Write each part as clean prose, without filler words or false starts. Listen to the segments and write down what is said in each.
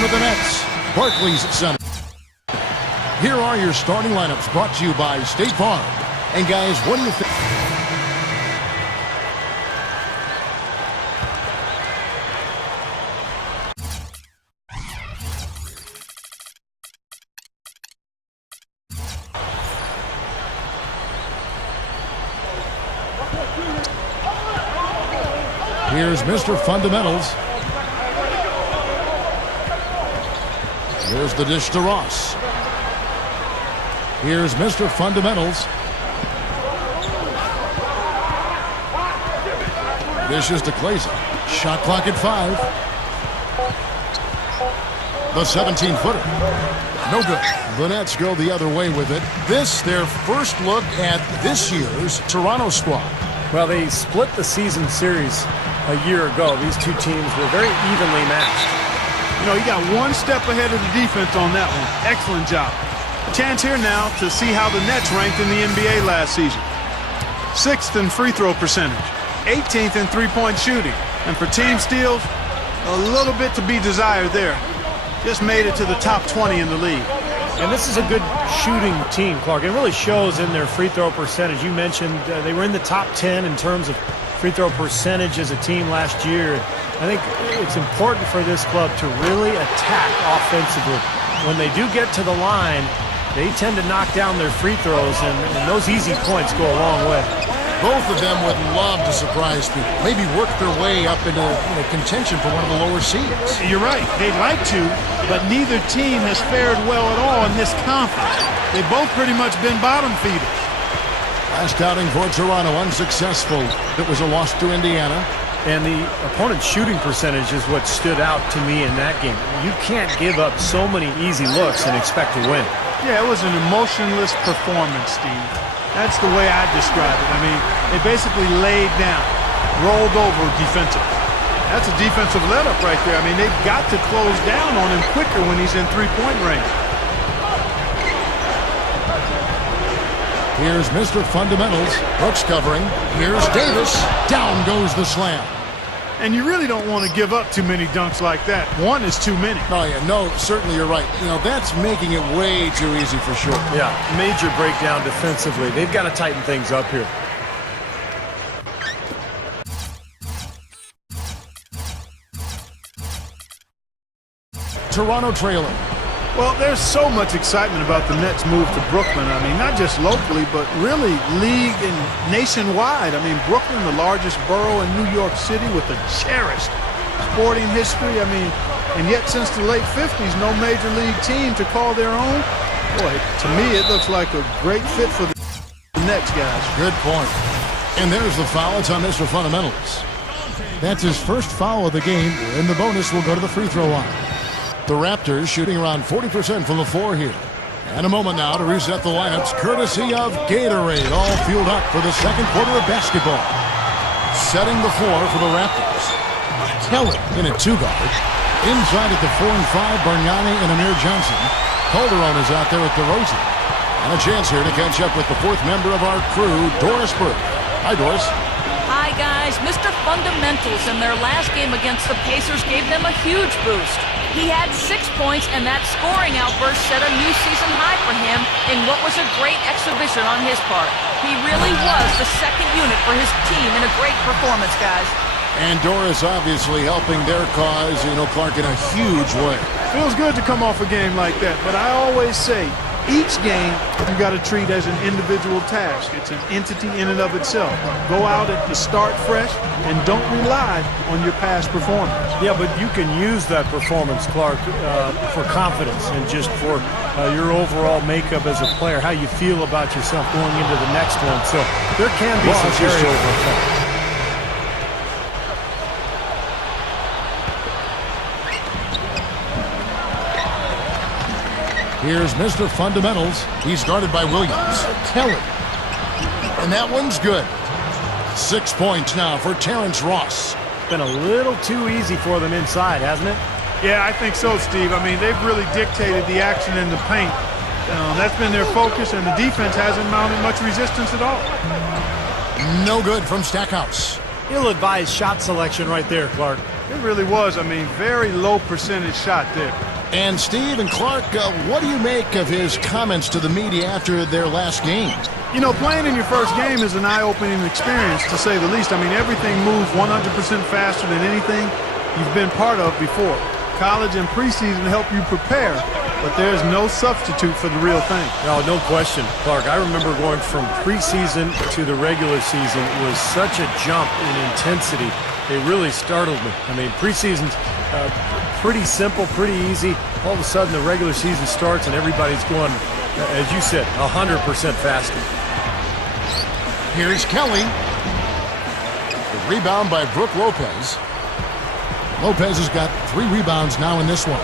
For the Nets, Barclays Center. Here are your starting lineups brought to you by State Farm. And guys, what do you think? Here's Mr. Fundamentals. Here's the dish to Ross. Here's Mr. Fundamentals. Dishes to Klaiza. Shot clock at 5. The 17-footer. No good. The Nets go the other way with it. This, their first look at this year's Toronto squad. Well, they split the season series a year ago. These two teams were very evenly matched. You know, he got one step ahead of the defense on that one. Excellent job. Chance here now to see how the Nets ranked in the NBA last season. 6th in free throw percentage. 18th in three-point shooting. And for team steals, a little bit to be desired there. Just made it to the top 20 in the league. And this is a good shooting team, Clark. It really shows in their free throw percentage. You mentioned they were in the top 10 in terms of free throw percentage as a team last year. I think it's important for this club to really attack offensively. When they do get to the line, they tend to knock down their free throws, and those easy points go a long way. Both of them would love to surprise people. Maybe work their way up into contention for one of the lower seeds. You're right. They'd like to, but neither team has fared well at all in this conference. They've both pretty much been bottom feeders. Last outing for Toronto, unsuccessful. It was a loss to Indiana. And the opponent's shooting percentage is what stood out to me in that game. You can't give up so many easy looks and expect to win. Yeah, it was an emotionless performance, Steve. That's the way I describe it. I mean, they basically laid down, rolled over defensively. That's a defensive let-up right there. I mean, they've got to close down on him quicker when he's in three-point range. Here's Mr. Fundamentals. Brooks covering. Here's Davis. Down goes the slam. And you really don't want to give up too many dunks like that. One is too many. Oh, yeah. No, certainly you're right. You know, that's making it way too easy for sure. Yeah, major breakdown defensively. They've got to tighten things up here. Toronto trailing. Well, there's so much excitement about the Nets' move to Brooklyn. I mean, not just locally, but really league and nationwide. I mean, Brooklyn, the largest borough in New York City with a cherished sporting history. I mean, and yet since the late 50s, no major league team to call their own. Boy, to me, it looks like a great fit for the Nets, guys. Good point. And there's the foul. It's on Mr. Fundamentals. That's his first foul of the game, and the bonus will go to the free throw line. The Raptors shooting around 40% from the floor here. And a moment now to reset the lineups, courtesy of Gatorade, all fueled up for the second quarter of basketball. Setting the floor for the Raptors. Kelly in at 2-guard. Inside at the 4 and 5, Bargnani and Amir Johnson. Calderon is out there with DeRozan. And a chance here to catch up with the fourth member of our crew, Doris Burke. Hi, Doris. Hi, guys. Mr. Fundamentals in their last game against the Pacers gave them a huge boost. He had 6 points, and that scoring outburst set a new season high for him in what was a great exhibition on his part. He really was the second unit for his team in a great performance, guys. And Doris obviously helping their cause, Clark, in a huge way. Feels good to come off a game like that, but I always say, each game you got to treat as an individual task. It's an entity in and of itself. Go out at the start fresh and don't rely on your past performance. Yeah, but you can use that performance, Clark, for confidence and just for your overall makeup as a player, how you feel about yourself going into the next one. So there can be some carryover effect. Here's Mr. Fundamentals. He's guarded by Williams. Kelly. And that one's good. 6 points now for Terrence Ross. Been a little too easy for them inside, hasn't it? Yeah, I think so, Steve. I mean, they've really dictated the action in the paint. That's been their focus, and the defense hasn't mounted much resistance at all. No good from Stackhouse. Ill-advised shot selection right there, Clark. It really was. I mean, very low percentage shot there. And Steve and Clark, what do you make of his comments to the media after their last game? You know, playing in your first game is an eye-opening experience, to say the least. I mean, everything moves 100% faster than anything you've been part of before. College and preseason help you prepare, but there's no substitute for the real thing. No question, Clark. I remember going from preseason to the regular season. It was such a jump in intensity. It really startled me. I mean, preseason's pretty simple, pretty easy. All of a sudden, the regular season starts and everybody's going, as you said, 100% faster. Here's Kelly. The rebound by Brook Lopez. Lopez has got 3 rebounds now in this one.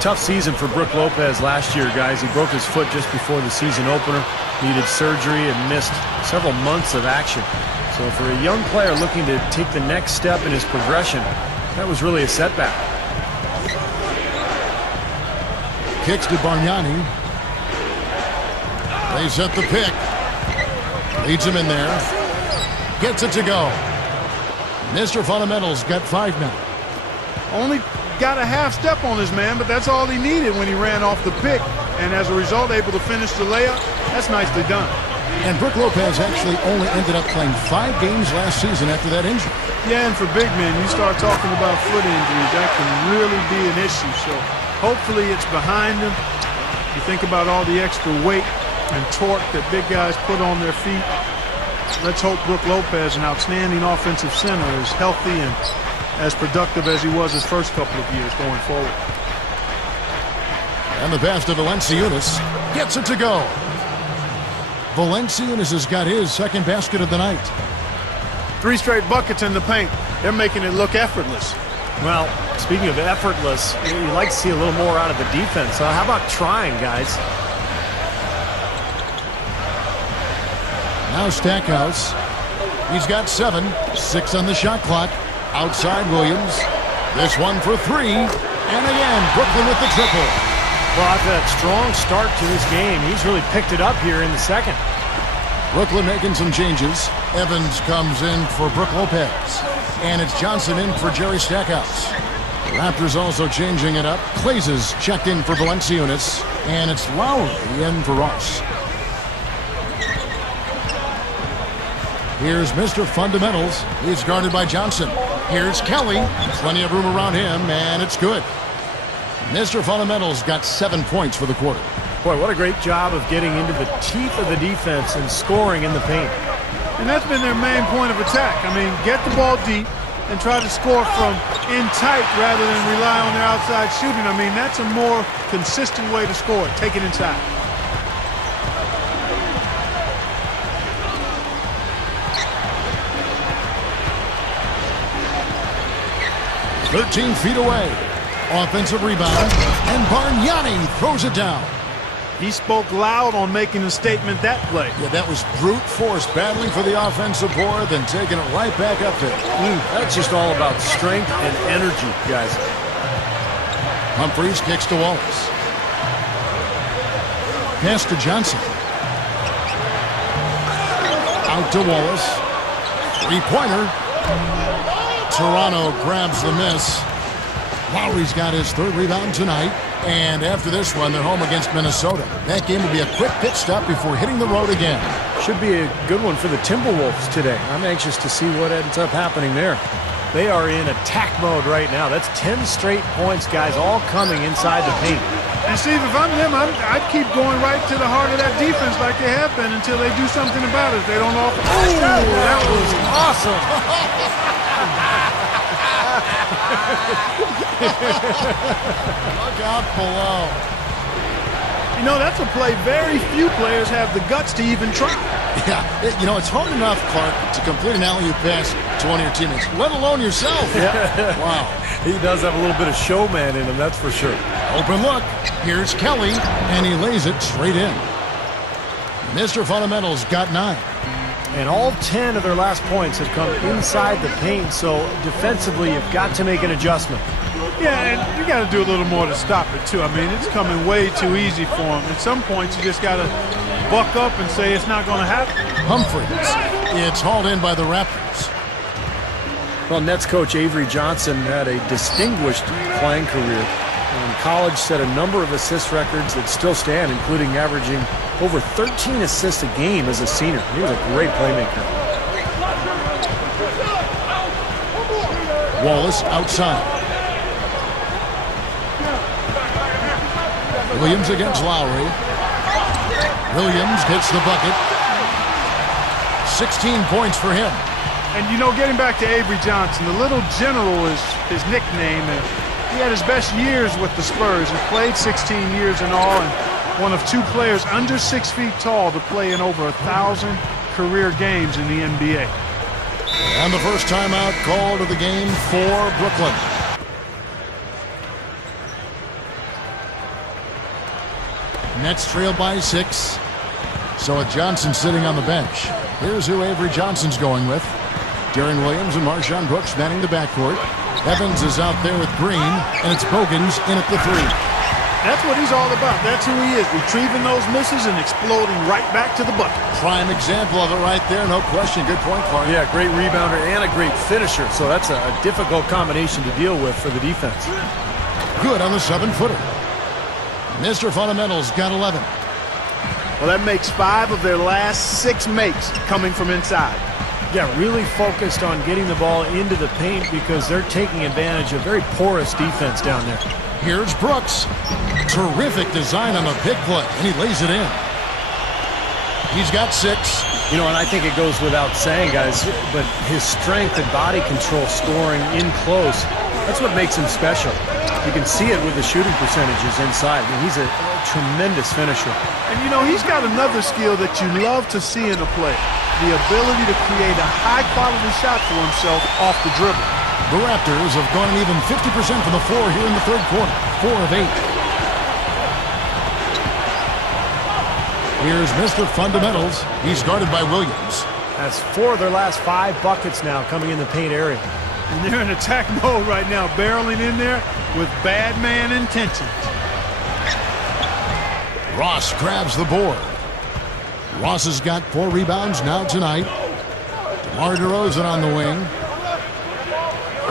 Tough season for Brook Lopez last year, guys. He broke his foot just before the season opener, needed surgery, and missed several months of action. So for a young player looking to take the next step in his progression, that was really a setback. Kicks to Bargnani. They set the pick. Leads him in there. Gets it to go. Mr. Fundamentals got 5 now. Only got a half step on his man, but that's all he needed when he ran off the pick. And as a result, able to finish the layup. That's nicely done. And Brook Lopez actually only ended up playing 5 games last season after that injury. Yeah, and for big men, you start talking about foot injuries, that can really be an issue. So hopefully it's behind him. You think about all the extra weight and torque that big guys put on their feet. Let's hope Brook Lopez, an outstanding offensive center, is healthy and as productive as he was his first couple of years going forward. And the pass to Valanciunas. Gets it to go. Valanciunas has got his second basket of the night. 3 straight buckets in the paint. They're making it look effortless. Well, speaking of effortless, you'd like to see a little more out of the defense. How about trying, guys? Now Stackhouse. He's got 7. 6 on the shot clock. Outside Williams. This one for 3. And again, Brooklyn with the triple. Well, after that strong start to this game, he's really picked it up here in the second. Brooklyn making some changes. Evans comes in for Brook Lopez. And it's Johnson in for Jerry Stackhouse. Raptors also changing it up. Clays is checked in for Valanciunas. And it's Lowry in for Ross. Here's Mr. Fundamentals. He's guarded by Johnson. Here's Kelly. Plenty of room around him, and it's good. Mr. Fundamentals got 7 points for the quarter. Boy, what a great job of getting into the teeth of the defense and scoring in the paint. And that's been their main point of attack. I mean, get the ball deep and try to score from in tight rather than rely on their outside shooting. I mean, that's a more consistent way to score. Take it inside. "13 feet away. Offensive rebound, and Bargnani throws it down. He spoke loud on making a statement that play. Yeah, that was brute force, battling for the offensive board, then taking it right back up there. That's just all about strength and energy, guys. Humphries kicks to Wallace. Pass to Johnson. Out to Wallace. 3-pointer. Toronto grabs the miss. Lowry's got his 3rd rebound tonight. And after this one, they're home against Minnesota. That game will be a quick pit stop before hitting the road again. Should be a good one for the Timberwolves today. I'm anxious to see what ends up happening there. They are in attack mode right now. That's 10 straight points, guys, all coming inside the paint. And Steve, if I'm them, I'd keep going right to the heart of that defense like they have been until they do something about it. They don't offer. Oh, that was awesome. Look out below. You know, that's a play very few players have the guts to even try. Yeah, it's hard enough, Clark, to complete an alley-oop pass to one of your teammates, let alone yourself. Yeah. Wow. He does have a little bit of showman in him, that's for sure. Open look. Here's Kelly, and he lays it straight in. Mr. Fundamentals got 9. And all 10 of their last points have come inside the paint, so defensively you've got to make an adjustment. Yeah, and you got to do a little more to stop it, too. I mean, it's coming way too easy for them. At some points, you just got to buck up and say it's not going to happen. Humphries. It's hauled in by the Raptors. Well, Nets coach Avery Johnson had a distinguished playing career. In college, set a number of assist records that still stand, including averaging over 13 assists a game as a senior. He was a great playmaker. Wallace outside. Williams against Lowry. Williams gets the bucket. 16 points for him. And, you know, getting back to Avery Johnson, the Little General is his nickname. And he had his best years with the Spurs. He played 16 years in all, and one of 2 players under 6 feet tall to play in over 1,000 career games in the NBA. And the first timeout called of the game for Brooklyn. Nets trail by 6. So with Johnson sitting on the bench, here's who Avery Johnson's going with. Deron Williams and Marshawn Brooks manning the backcourt. Evans is out there with Green, and it's Bogans in at the 3. That's what he's all about. That's who he is, retrieving those misses and exploding right back to the bucket. Prime example of it right there, no question. Good point, Clark. Yeah, great rebounder and a great finisher, so that's a difficult combination to deal with for the defense. Good on the 7-footer. Mr. Fundamentals got 11. Well, that makes 5 of their last 6 makes coming from inside. Yeah, really focused on getting the ball into the paint because they're taking advantage of very porous defense down there. Here's Brooks. Terrific design on the pick play, and he lays it in. He's got 6. You know, and I think it goes without saying, guys, but his strength and body control scoring in close, that's what makes him special. You can see it with the shooting percentages inside. I mean, he's a tremendous finisher. And, you know, he's got another skill that you love to see in a player. The ability to create a high-quality shot for himself off the dribble. The Raptors have gone an even 50% from the floor here in the third quarter. 4 of 8. Here's Mr. Fundamentals. He's guarded by Williams. That's 4 of their last 5 buckets now coming in the paint area. And they're in attack mode right now, barreling in there with bad man intentions. Ross grabs the board. Ross has got 4 rebounds now tonight. DeMar DeRozan on the wing.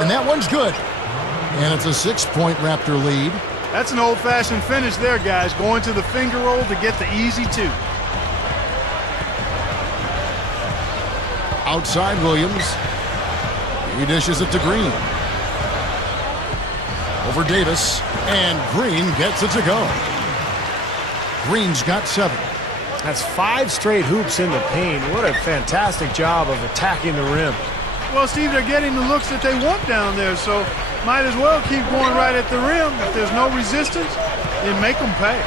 And that one's good. And it's a 6-point Raptor lead. That's an old-fashioned finish there, guys. Going to the finger roll to get the easy 2. Outside Williams. He dishes it to Green. Over Davis. And Green gets it to go. Green's got 7. That's 5 straight hoops in the paint. What a fantastic job of attacking the rim. Well, Steve, they're getting the looks that they want down there, so might as well keep going right at the rim. If there's no resistance, then make them pay.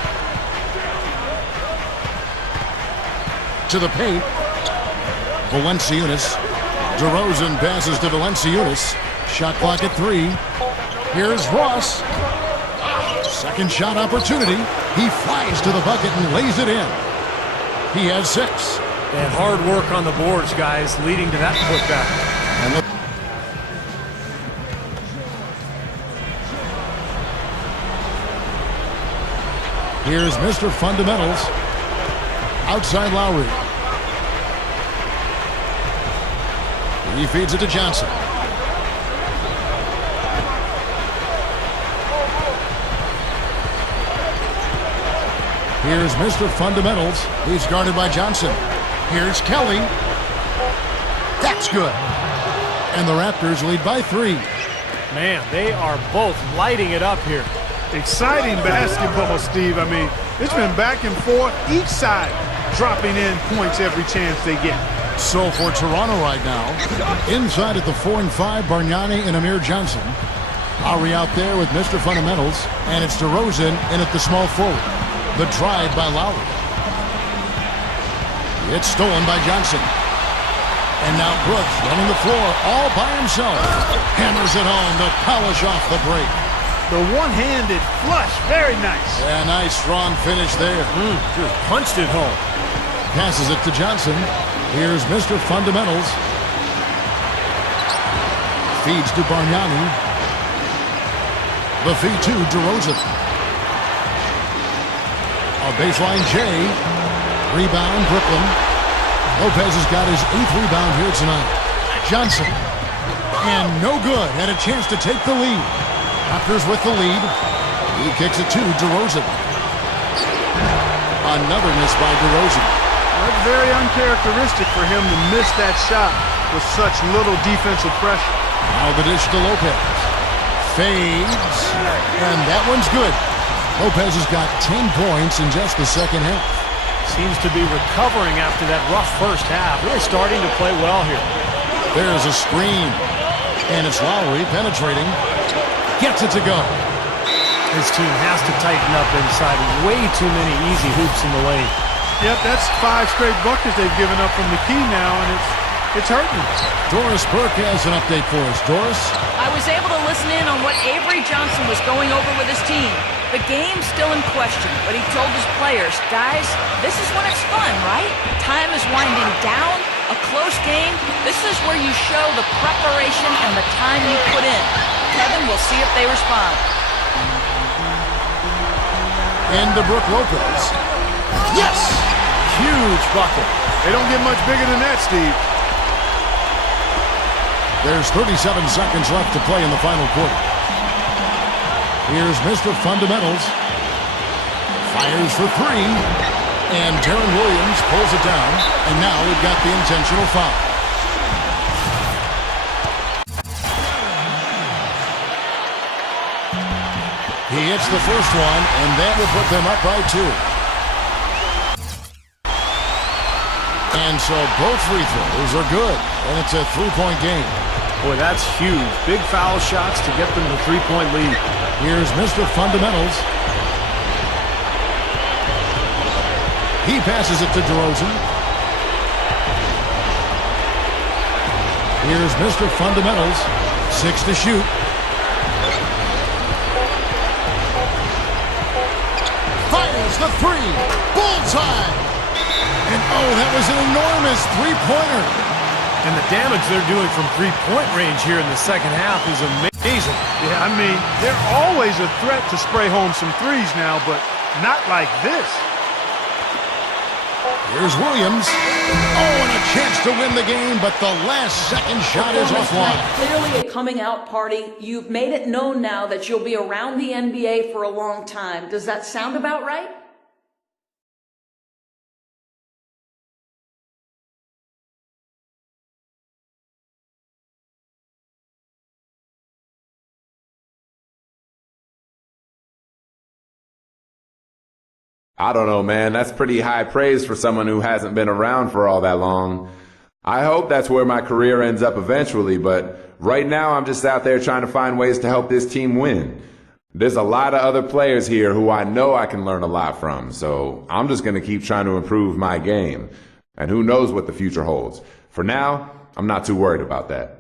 To the paint. Valanciunas. DeRozan passes to Valanciunas. Shot clock at 3. Here's Ross. Second shot opportunity. He flies to the bucket and lays it in. He has 6. And hard work on the boards, guys, leading to that putback. And here's Mr. Fundamentals. Outside Lowry. He feeds it to Johnson. Here's Mr. Fundamentals. He's guarded by Johnson. Here's Kelly. That's good. And the Raptors lead by 3. Man, they are both lighting it up here. Exciting basketball, Steve. I mean, it's been back and forth. Each side dropping in points every chance they get. So for Toronto right now, inside at the 4 and 5, Bargnani and Amir Johnson. Lowry out there with Mr. Fundamentals, and it's DeRozan in at the small forward. The drive by Lowry. It's stolen by Johnson. And now Brooks running the floor all by himself. Hammers it home to polish off the break. The one-handed flush, very nice. A nice strong finish there. Just punched it home. Passes it to Johnson. Here's Mr. Fundamentals. Feeds to Bargnani. The feed to DeRozan. A baseline J. Rebound Brooklyn. Lopez has got his 8th rebound here tonight. Johnson. And no good. Had a chance to take the lead. Raptors with the lead. He kicks it to DeRozan. Another miss by DeRozan. That's very uncharacteristic for him to miss that shot with such little defensive pressure. Now the dish to Lopez. Fades. And that one's good. Lopez has got 10 points in just the second half. Seems to be recovering after that rough first half. Really starting to play well here. There's a screen. And it's Lowry penetrating. Gets it to go. His team has to tighten up inside. Way too many easy hoops in the lane. Yep, that's 5 straight buckets they've given up from the key now, and it's hurting them. Doris Burke has an update for us. Doris? I was able to listen in on what Avery Johnson was going over with his team. The game's still in question, but he told his players, guys, this is when it's fun, right? Time is winding down. A close game. This is where you show the preparation and the time you put in. Kevin, we'll see if they respond. Into Brooke Lopez. Yes! Huge bucket. They don't get much bigger than that, Steve. There's 37 seconds left to play in the final quarter. Here's Mr. Fundamentals. Fires for 3. And Deron Williams pulls it down. And now we've got the intentional foul. He hits the first one, and that will put them up by 2. And so both free throws are good. And it's a 3-point game. Boy, that's huge. Big foul shots to get them the 3-point lead. Here's Mr. Fundamentals. He passes it to DeRozan. Here's Mr. Fundamentals. 6 to shoot. Fires the 3. Bullseye. And oh, that was an enormous 3-pointer. And the damage they're doing from 3-point range here in the second half is amazing. Yeah, I mean, they're always a threat to spray home some threes now, but not like this. Here's Williams. Oh, and a chance to win the game, but the last second shot is offline. Clearly a coming out party. You've made it known now that you'll be around the NBA for a long time. Does that sound about right? I don't know, man. That's pretty high praise for someone who hasn't been around for all that long. I hope that's where my career ends up eventually, but right now I'm just out there trying to find ways to help this team win. There's a lot of other players here who I know I can learn a lot from, so I'm just going to keep trying to improve my game. And who knows what the future holds. For now, I'm not too worried about that.